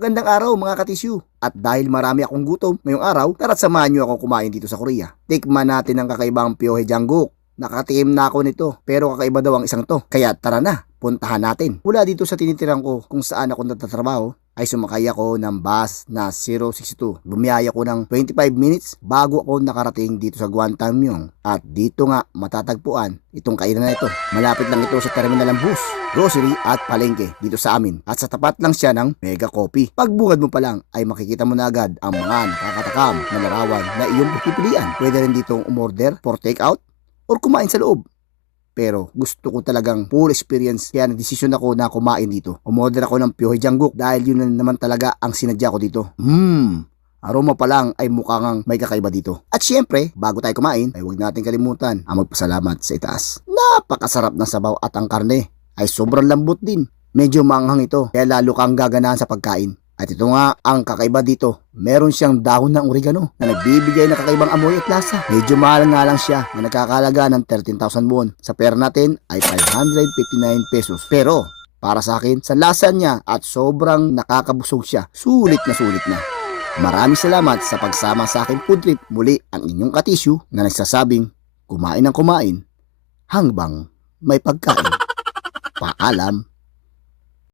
Magandang araw mga katisyu. At dahil marami akong gutom ngayong araw, tara't samahan nyo akong kumain dito sa Korea. Tikman natin ang kakaibang Pyohe Janguk. Nakatikim na ako nito, pero kakaiba daw ang isang to. Kaya tara na, puntahan natin. Mula dito sa tinitirahan ko kung saan ako nagtatrabaho, ay sumakay ako ng bus na 062. Bumiyaya ko ng 25 minutes bago ako nakarating dito sa Gwantanmyeong. At dito nga matatagpuan itong kainan na ito. Malapit lang ito sa terminal ng bus, grocery at palengke dito sa amin. At sa tapat lang siya ng Mega Coffee. Pagbungad mo pa lang ay makikita mo na agad ang mga nakakatakam na larawan na iyong pipilian. Pwede rin ditong umorder for takeout or kumain sa loob. Pero gusto ko talagang full experience kaya nagdesisyon ako na kumain dito. Umorder ako ng Pyohe Janguk dahil yun na naman talaga ang sinadya ko dito. Aroma pa lang ay mukhang may kakaiba dito. At syempre, bago tayo kumain, ay huwag natin kalimutan ang magpasalamat sa itaas. Napakasarap ng sabaw at ang karne ay sobrang lambot din. Medyo maanghang ito kaya lalo kang gaganahan sa pagkain. At ito nga ang kakaiba dito, meron siyang dahon ng oregano na nagbibigay ng kakaibang amoy at lasa. Medyo mahal nga lang siya na nagkakalaga ng 13,000 won. Sa pera natin ay 559 pesos. Pero para sa akin, sa lasa niya at sobrang nakakabusog siya, sulit na. Maraming salamat sa pagsama sa aking food trip. Muli ang inyong katisyu na nagsasabing kumain ng kumain hanggang may pagkain. Paalam.